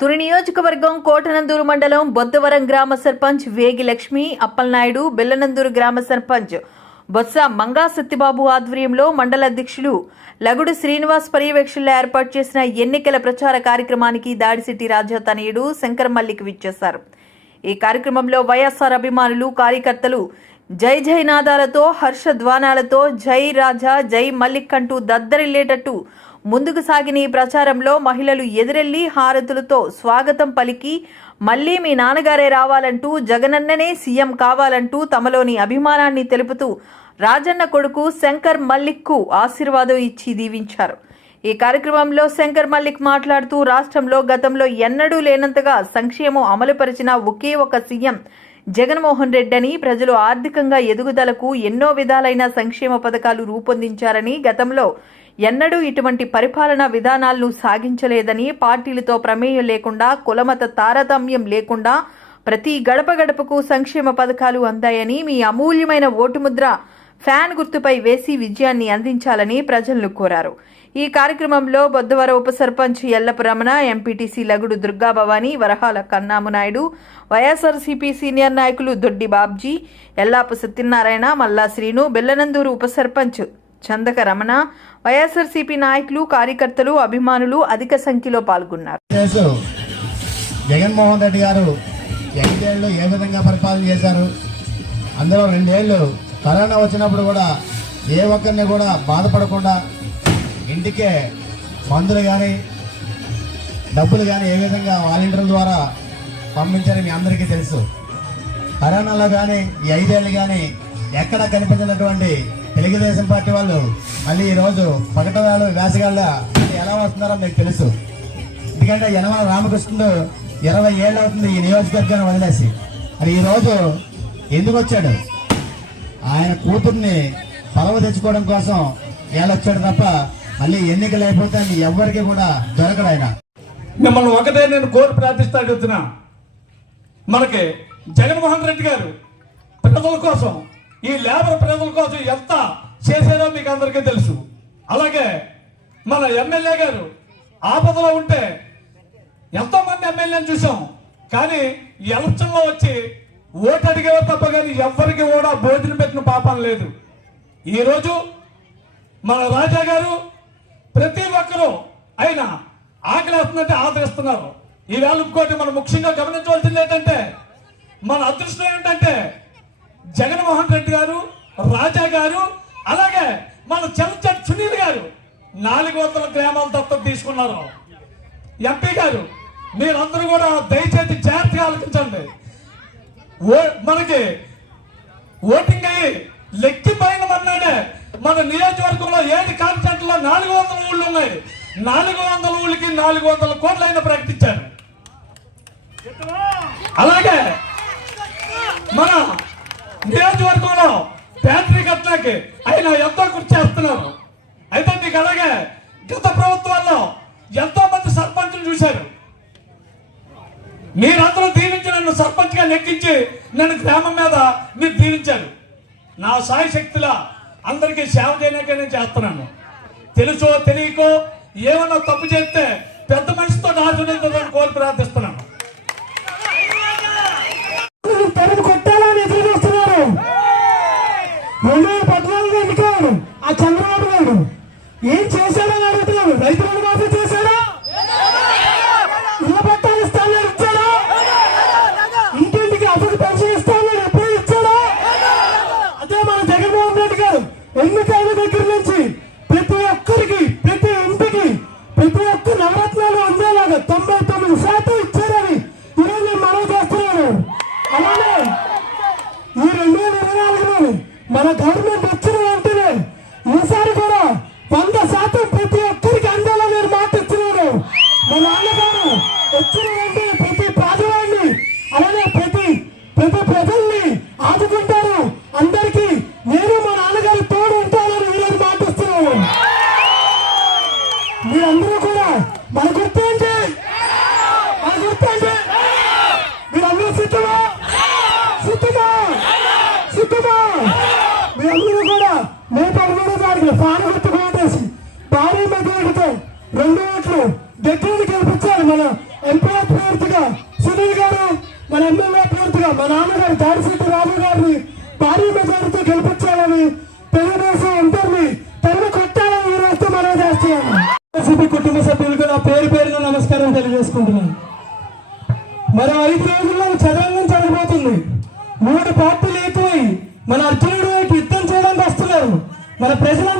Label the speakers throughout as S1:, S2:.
S1: తుని నియోజకవర్గం కోటనందూరు మండలం బొద్దవరం గ్రామ సర్పంచ్ వేగి లక్ష్మి అప్పలనాయుడు బెల్లనందూరు గ్రామ సర్పంచ్ బొత్స మంగా సత్యబాబు ఆధ్వర్యంలో మండల అధ్యక్షులు లగుడు శ్రీనివాస్ పర్యవేక్షణలో ఏర్పాటు చేసిన ఎన్నికల ప్రచార కార్యక్రమానికి దాడిసిటి రాజా తనయుడు శంకర్ మల్లిక్ విచ్చేశారు. ఈ కార్యక్రమంలో వైఎస్ఆర్ అభిమానులు కార్యకర్తలు జై జై నాదాలతో హర్షధ్వానాలతో జై రాజా జై మల్లిక్ అంటూ దద్దరిల్లేటట్టు ముందుకు సాగిన ఈ ప్రచారంలో మహిళలు ఎదురెళ్ళి హారతులతో స్వాగతం పలికి మళ్ళీ మీ నాన్నగారే రావాలంటూ జగనన్ననే సీఎం కావాలంటూ తమలోని అభిమానాన్ని తెలుపుతూ రాజన్న కొడుకు శంకర్ మల్లిక్కు ఆశీర్వాదం ఇచ్చి దీవించారు. ఈ కార్యక్రమంలో శంకర్ మల్లిక్ మాట్లాడుతూ రాష్ట్రంలో గతంలో ఎన్నడూ లేనంతగా సంక్షేమం అమలుపరిచిన ఒకే ఒక సీఎం జగన్మోహన్ రెడ్డి అని ప్రజలు ఆర్థికంగా ఎదుగుదలకు ఎన్నో విధాలైన సంక్షేమ పథకాలు రూపొందించారని గతంలో ఎన్నడూ ఇటువంటి పరిపాలనా విధానాలను సాగించలేదని పార్టీలతో ప్రమేయం లేకుండా కులమత తారతమ్యం లేకుండా ప్రతి గడప గడపకు సంక్షేమ పథకాలు అందాయని మీ అమూల్యమైన ఓటుముద్ర ఫ్యాన్ గుర్తుపై వేసి విజయాన్ని అందించాలని ప్రజలను కోరారు. ఈ కార్యక్రమంలో బొద్దవర ఉప sarpanch Ellapu Ramana MPTC Lagudu Durga Bhavani Varahala Kannamu Naidu YSRCP senior నాయకులు దొడ్డి బాబ్జీ ఎల్లాపు సత్యనారాయణ మల్లా శ్రీను బెల్లనందూరు ఉప సర్పంచ్ చందక రమణ వైఎస్ఆర్సీపీ నాయకులు కార్యకర్తలు అభిమానులు అధిక సంఖ్యలో పాల్గొన్నారు.
S2: జగన్మోహన్ రెడ్డి గారు ఐదేళ్ళు ఏ విధంగా పరిపాలన చేశారు? అందులో రెండేళ్ళు కరోనా వచ్చినప్పుడు కూడా ఏ ఒక్కరిని కూడా బాధపడకుండా ఇంటికే మందులు కానీ డబ్బులు కానీ ఏ విధంగా వాలంటీర్ల ద్వారా పంపించారని మీ అందరికీ తెలుసు. కరోనాలో కానీ ఈ ఐదేళ్ళు కానీ ఎక్కడ కనిపించినటువంటి తెలుగుదేశం పార్టీ వాళ్ళు మళ్ళీ ఈరోజు పగటవాళ్ళు వేసగాళ్ళ ఎలా వస్తున్నారో మీకు తెలుసు. ఎందుకంటే యనమల రామకృష్ణుడు ఇరవై ఏళ్ళు అవుతుంది ఈ నియోజకవర్గాన్ని వదిలేసి. మరి ఈరోజు ఎందుకు వచ్చాడు? ఆయన కూతుర్ని పలవ తెచ్చుకోవడం కోసం ఏళ్ళొచ్చాడు తప్ప మళ్ళీ ఎన్నికలు అయిపోతే అని ఎవ్వరికి కూడా దొరకడు ఆయన.
S3: మిమ్మల్ని ఒకటే నేను కోరి ప్రార్థిస్తా అడుగుతున్నా. మనకి జగన్మోహన్ రెడ్డి గారు ప్రజల కోసం ఈ లేబర్ ప్రజల కోసం ఎంత చేశారో మీకు అందరికీ తెలుసు. అలాగే మన ఎమ్మెల్యే గారు ఆపదలో ఉంటే ఎంతో మంది ఎమ్మెల్యేని చూసాం. కానీ ఎలక్షన్లో వచ్చి ఓటు అడిగేవారు తప్ప కానీ ఎవరికి కూడా భోజనం పెట్టిన పాపం లేదు. ఈరోజు మన రాజా గారు ప్రతి ఒక్కరూ ఆయన ఆకలిస్తుందంటే ఆదరిస్తున్నారు. ఈవేళ ఇంకోటి మనం ముఖ్యంగా గమనించవలసింది ఏంటంటే మన అదృష్టం ఏంటంటే జగన్మోహన్ రెడ్డి గారు రాజా గారు అలాగే మన చలచట్ సునీల్ గారు నాలుగు వందల గ్రామాల దత్తత తీసుకున్నారు. ఎంపీ గారు మీరందరూ కూడా దయచేసి జాగ్రత్తగా ఆలోచించండి. ఓ మనకి ఓటింగ్ అయ్యి లెక్కి పైన మన్నాడే మన నియోజకవర్గంలో ఏడు కాన్సెంట్లో నాలుగు వందల ఊళ్ళు ఉన్నాయి. నాలుగు వందల ఊళ్ళకి నాలుగు వందల కోట్లు అయినా ప్రకటించారు. అలాగే మన నియోజకవర్గంలో ఫ్యాక్టరీ కట్టడానికి ఆయన ఎంతో కృషి చేస్తున్నారు అయితే మీకు అలాగే గత ప్రభుత్వాల్లో ఎంతో మంది సర్పంచులు చూశారు. మీరందరూ దీవించి నన్ను సర్పంచ్గా లెక్కించి నన్ను గ్రామం మీద మీరు దీవించారు. నా సాయ శక్తిలా అందరికీ సేవ చేయడానికే నేను చేస్తున్నాను. తెలుసో తెలియకో ఏమన్నా తప్పు చేస్తే పెద్ద మనిషితో ఆశీర్వదించాలని కోరి ప్రార్థిస్తున్నాను
S4: తరుము కొట్టాలని ఎదురు చూస్తున్నారు రెండు వేల పద్నాలుగు ఎన్నికలు ఆ చంద్రబాబు నాయుడు ఏం చేశాడని అడుగుతున్నాడు? రైతులను మన గవర్నమెంట్ వచ్చిన వెంటనే ఈసారి కూడా వంద శాతం ప్రతి ఒక్కరికి అందాలని నేను మాట ఇస్తున్నాను మా నాన్నగారు వచ్చిన వెంటనే ప్రతి పేదవాడిని అలానే ప్రతి ప్రతి ప్రజల్ని ఆదుకుంటారు అందరికీ నేను మా నాన్నగారు తోడు ఉంటానని ఈరోజు మాట ఇస్తున్నాను మీరందరూ కూడా మన గుర్తు ఏంటి మన గుర్తు ఏంటి మీరందరూ సిద్ధమా సిద్ధమా సిద్ధమా మీరందరూ కూడా మే పదమూడో తారీఖు ఫ్యాన్ గుర్తు కోటేసి భారీ మెజారిటీతో రెండు ఓట్లు దగ్గరికి గెలిపించాలి గారు మన ఎంపీ అభ్యర్థిగా సునీల్ గారు మన ఎమ్మెల్యే అభ్యర్థిగా మా నాన్నగారు దాడిశెట్టి రాము గారిని భారీ మెజారిటీతో గెలిపించాలని తెలుగుదేశం అందరినీ తరిమి కొట్టాలని ఈ రోజుతో మనం చేస్తున్నాము వైసీపీ కుటుంబ సభ్యులకు నా పేరు పేరున నమస్కారం తెలియజేసుకుంటున్నాను. మరో ఐదు రోజుల్లో చదరంగం జరగబోతుంది. మూడు పార్టీలు ఎక్కువై మన అర్జునుడు వైపు యుద్ధం చేయడానికి వస్తున్నారు. మన ప్రజలందరికీ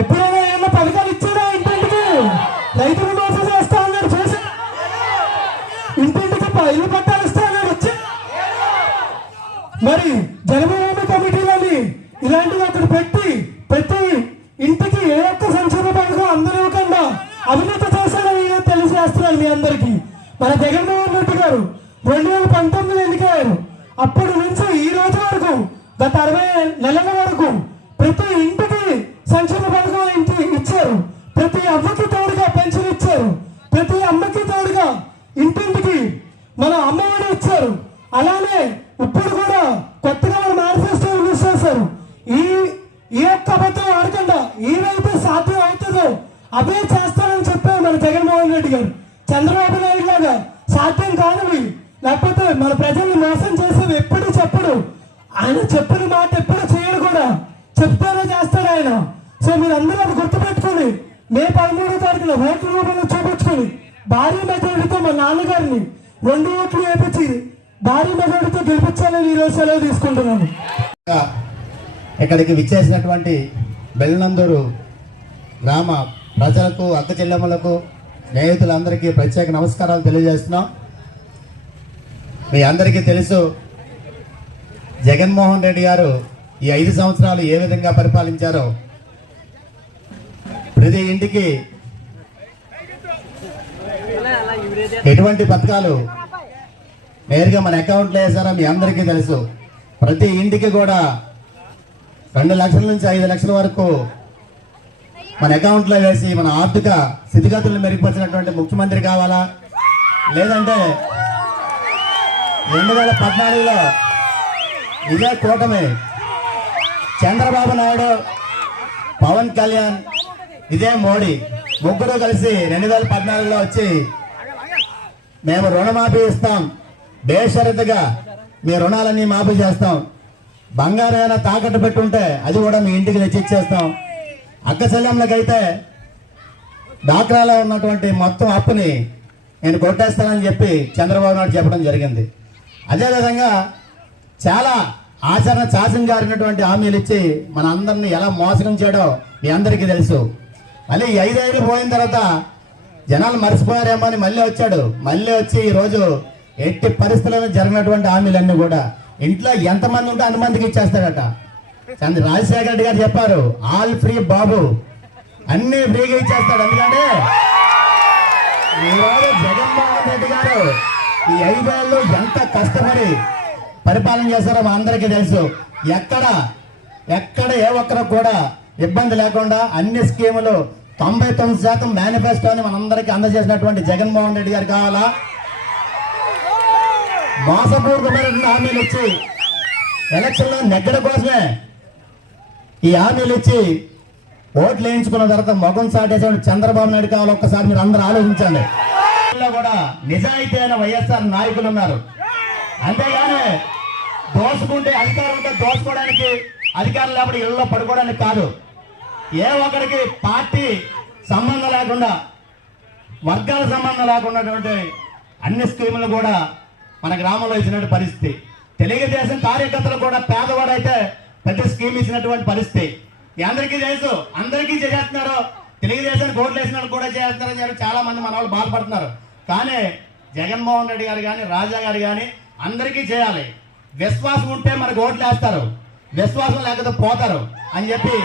S4: ఎప్పుడైనా ఏమైనా పథకాలు ఇచ్చారా? ఇంటింటికి? రైతులు మోసం చేస్తా అన్నారు చేశా ఇంటింటికి ఇల్లు పట్టాలు ఇస్తా అన్నారు వచ్చి? మరి జనభూమి కమిటీలని ఇలాంటివి అక్కడ పెట్టి ప్రతి ఇంటికి ఏ ఒక్క సంక్షేమ పథకం అందరూ ఇవ్వకుండా అవినీతి చేశారని ఈరోజు మీ అందరికీ. మన జగన్మోహన్ రెడ్డి గారు రెండు వేల పంతొమ్మిది ఎన్నికయ్యారు. అప్పటి నుంచి ఈ రోజు వరకు గత అరవై నెలల వరకు ప్రతి ఇంటికి సంక్షేమ పథకం ఇంటి ఇచ్చారు. ప్రతి అవ్వకి తోడుగా పెన్షన్ ఇచ్చారు. ప్రతి అమ్మకి తోడుగా ఇంటింటికి మన అమ్మఒడి ఇచ్చారు. అలానే ఇప్పుడు కూడా కొత్తగా మన మేనిఫెస్టో రిలీజ్ చేశారు. ఈ ఈ యొక్క అబద్ధం ఆడకుండా ఏవైతే సాధ్యం అవుతుందో అవే చేస్తానని చెప్పారు మన జగన్మోహన్ రెడ్డి గారు. చంద్రబాబు నాయుడు లాగా సాధ్యం కానివి లేకపోతే మన ప్రజల్ని మోసం చేసేవి ఎప్పుడు చెప్పడు. ఆయన చెప్పిన మాట ఎప్పుడు చేయడు కూడా. చెప్తానే చేస్తాడు ఆయన. సో మీరు అందరూ అది గుర్తుపెట్టుకొని మే పదమూడో తారీఖున ఓట్ల రూపంలో చూపించుకొని భారీ మెజారిటీతో మా నాన్నగారిని రెండు ఓట్లు వేపించి భారీ మెజారిటీతో గెలిపించాలని ఈ రోజు సెలవు తీసుకుంటున్నాను.
S2: ఇక్కడికి విచ్చేసినటువంటి బెల్లందూరు గ్రామ ప్రజలకు అక్క చెల్లెమ్మలకు స్నేహితులందరికీ ప్రత్యేక నమస్కారాలు తెలియజేస్తున్నాం. మీ అందరికీ తెలుసు జగన్మోహన్ రెడ్డి గారు ఈ ఐదు సంవత్సరాలు ఏ విధంగా పరిపాలించారో ప్రతి ఇంటికి ఎటువంటి పథకాలు? నేరుగా మన అకౌంట్లో వేసారో మీ అందరికీ తెలుసు. ప్రతి ఇంటికి కూడా రెండు లక్షల నుంచి ఐదు లక్షల వరకు మన అకౌంట్లో వేసి మన ఆర్థిక స్థితిగతులను మెరుగుపరిచినటువంటి ముఖ్యమంత్రి కావాలా? లేదంటే రెండు వేల పద్నాలుగులో ఇదే కూటమి చంద్రబాబు నాయుడు పవన్ కళ్యాణ్ ఇదే మోడీ. ముగ్గురు కలిసి రెండు వేల పద్నాలుగులో వచ్చి మేము రుణమాఫీ ఇస్తాం. బేషరతుగా మీ రుణాలన్నీ మాఫీ చేస్తాం. బంగారం ఏమైనా తాకట్టు పెట్టుంటే అది కూడా మీ ఇంటికి తెచ్చిచ్చేస్తాం అక్క చెల్లెమ్మలకైతే డాక్రాలో ఉన్నటువంటి మొత్తం అప్పుని నేను కొట్టేస్తానని చెప్పి చంద్రబాబు నాయుడు చెప్పడం జరిగింది. అదేవిధంగా చాలా ఆచరణ శాసన జారినటువంటి హామీలు ఇచ్చి మన అందరిని ఎలా మోసగం చేయడో మీ అందరికీ తెలుసు. మళ్ళీ ఈ ఐదేళ్ళు పోయిన తర్వాత జనాలు మర్చిపోయారేమో అని మళ్ళీ వచ్చాడు. మళ్ళీ వచ్చి ఈరోజు ఎట్టి పరిస్థితుల్లో జరిగినటువంటి హామీలన్నీ కూడా ఇంట్లో ఎంతమంది ఉంటే అంతమందికి ఇచ్చేస్తాడట. చంద్ర రాజశేఖర రెడ్డి గారు చెప్పారు ఆల్ ఫ్రీ బాబు. అన్ని ఫ్రీగా ఇచ్చేస్తాడు. ఎందుకంటే ఈరోజు జగన్మోహన్ రెడ్డి గారు ఈ ఐదేళ్ళు ఎంత కష్టపడి పరిపాలన చేశారో మా అందరికీ తెలుసు. ఎక్కడ ఎక్కడ ఏ ఒక్కరు కూడా ఇబ్బంది లేకుండా అన్ని స్కీములు తొంభై తొమ్మిది శాతం మేనిఫెస్టోని మనందరికీ అందజేసినటువంటి జగన్మోహన్ రెడ్డి గారు కావాలా? మోసపూర్వకమైనటువంటి హామీలు ఇచ్చి ఎలక్షన్లో నెగ్గడ కోసమే ఈ హామీలు ఇచ్చి ఓట్లు వేయించుకున్న తర్వాత మొగం సాటేసే చంద్రబాబు నాయుడు కావాలి? ఒక్కసారి మీరు అందరూ ఆలోచించండి. కూడా నిజాయితీ అయిన వైఎస్ఆర్ నాయకులు ఉన్నారు. అంతేగాని దోసుకుంటే అధికారం ఉంటే దోసుకోవడానికి అధికారం లేకపోతే ఇళ్ళలో పడుకోవడానికి కాదు. ఏ ఒక్కడికి పార్టీ సంబంధం లేకుండా వర్గాల సంబంధం లేకున్నటువంటి అన్ని స్కీములు కూడా మన గ్రామంలో ఇచ్చినటువంటి పరిస్థితి. తెలుగుదేశం కార్యకర్తలు కూడా పేదవాడైతే పెద్ద స్కీమ్ ఇచ్చినటువంటి పరిస్థితి. అందరికీ తెలుసు అందరికీ చేస్తున్నారు తెలుగుదేశం కోట్లు వేసిన కూడా చేస్తున్నారని చాలా మంది మన వాళ్ళు బాధపడుతున్నారు. కానీ జగన్మోహన్ రెడ్డి గారు కానీ రాజా గారు కానీ అందరికీ చేయాలి. విశ్వాసం ఉంటే మనకు ఓట్లు వేస్తారు విశ్వాసం లేకపోతే పోతారు అని చెప్పి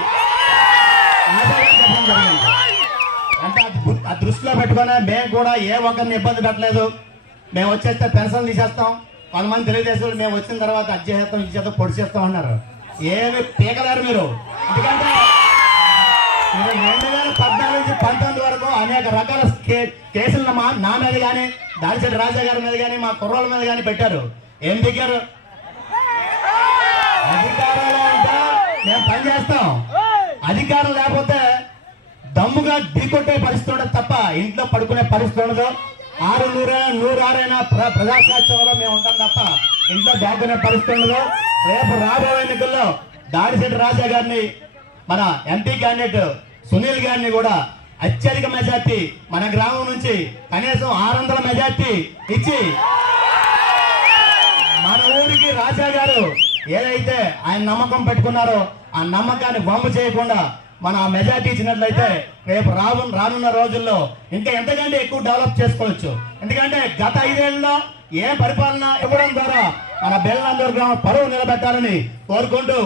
S2: అంటే ఆ దృష్టిలో పెట్టుకునే మేము కూడా ఏ ఒక్కరిని ఇబ్బంది పెట్టలేదు. మేము వచ్చేస్తే పెన్షన్ తీసేస్తాం. కొంతమంది తెలుగుదేశం మేము వచ్చిన తర్వాత అది చేస్తాం ఇది చేస్తాం పొడి చేస్తాం అన్నారు. ఏమి పీకలేరు మీరు. ఎందుకంటే రెండు వేల పద్నాలుగు నుంచి పంతొమ్మిది వరకు కే- కేసులు మా నా మీద కానీ దాడిచెట్టి రాజా గారి మీద కానీ మా కుర్రోళ్ళ మీద కానీ పెట్టారు. ఏం దిగారు అధికారాలు అంటే మేము పని చేస్తాం. అధికారం లేకపోతే దమ్ముగా ఢీకొట్టే పరిస్థితి ఉండదు తప్ప ఇంట్లో పడుకునే పరిస్థితి ఉండదు. ఆరు నూరైనా నూరారైనా ప్ర ప్రజాస్వామ్యంలో మేము ఉంటాం తప్ప ఇంట్లో దాక్కునే పరిస్థితి ఉండదు. రేపు రాబోయే ఎన్నికల్లో దాడిశెట్టి రాజా గారిని మన ఎంపీ క్యాండిడేట్ సునీల్ గారిని కూడా అత్యధిక మెజార్టీ మన గ్రామం నుంచి కనీసం ఆరు వందల మెజార్టీ ఇచ్చి మన ఊరికి రాజా గారు ఏదైతే ఆయన నమ్మకం పెట్టుకున్నారో ఆ నమ్మకాన్ని బొమ్మ చేయకుండా మన ఆ మెజార్టీ ఇచ్చినట్లయితే రేపు రాను రానున్న రోజుల్లో ఇంకా ఎంతకంటే ఎక్కువ డెవలప్ చేసుకోవచ్చు. ఎందుకంటే గత ఐదేళ్ళలో ఏ పరిపాలన ఇవ్వడం ద్వారా మన బెల్లందరూ గ్రామం పరువు నిలబెట్టాలని కోరుకుంటూ